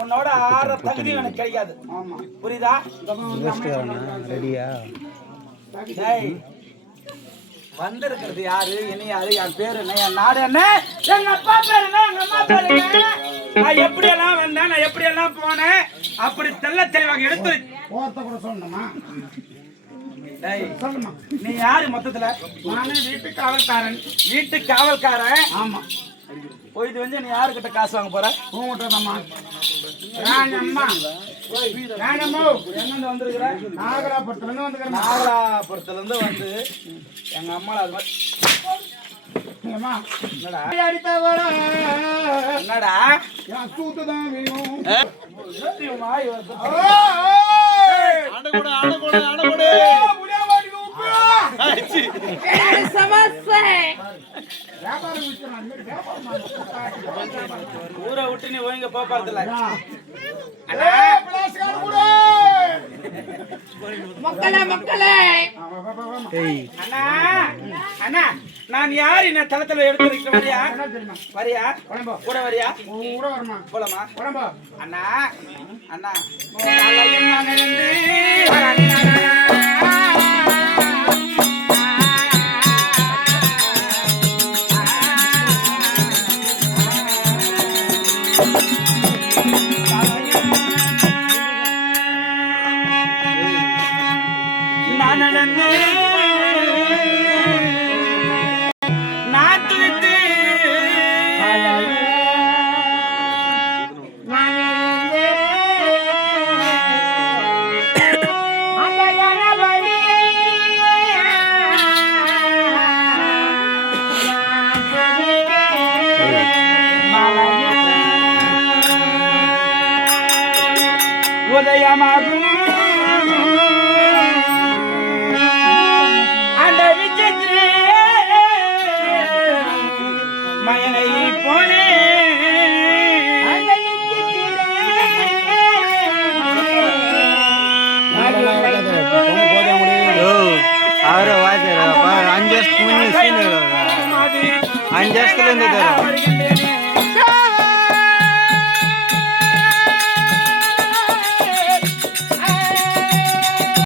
உன்னோட ஆற தகுதி எனக்கு கிடைக்காது. புரியுதா? ரெடியா? வந்திருக்கிறது யாரு, என்ன யாரு, என் பேரு என்ன, என் நாடு என்ன, எங்க அப்பா பேரு என்ன, எங்க அம்மா பேரு என்ன, நான் எப்படி எல்லாம் வந்தேன், நான் எப்படி எல்லாம் போனேன், அப்படி தெல்ல தெளிவாக எடுத்து கூட சொல்லணுமா? நீ யாரு மொத்தத்துல? நானே வீட்டு காவல்காரன். வீட்டு காவல்காரன்? ஆமா. போயிட்டு வந்து நீ யாருக்கிட்ட காசு வாங்க போற? உங்ககிட்டதாம்மா. ராணம்மா ராணம்மோ எங்க வந்திருக்கிற? நாகலாபுரத்துல இருந்து வந்துக்கிறேன். நாகலாபுரத்துல இருந்து வந்து எங்க அம்மா அது மாதிரி என்னடா என்னடா சூத்துதான் வேணும். ஊரை விட்டு நீ ஓய்ங்க போறதில்ல. அண்ணா நான் யாரு என்ன தளத்துல எடுத்து வைக்க வரியா? வரியா? கூட வரியா? போலாமா? அண்ணா அண்ணா உதயமாகும் அந்த விசித்திரே மயனை போனே அவரை வாய்ப்பு 5 வருஷத்துக்கு முன்னே 5 வருஷத்துல இருந்து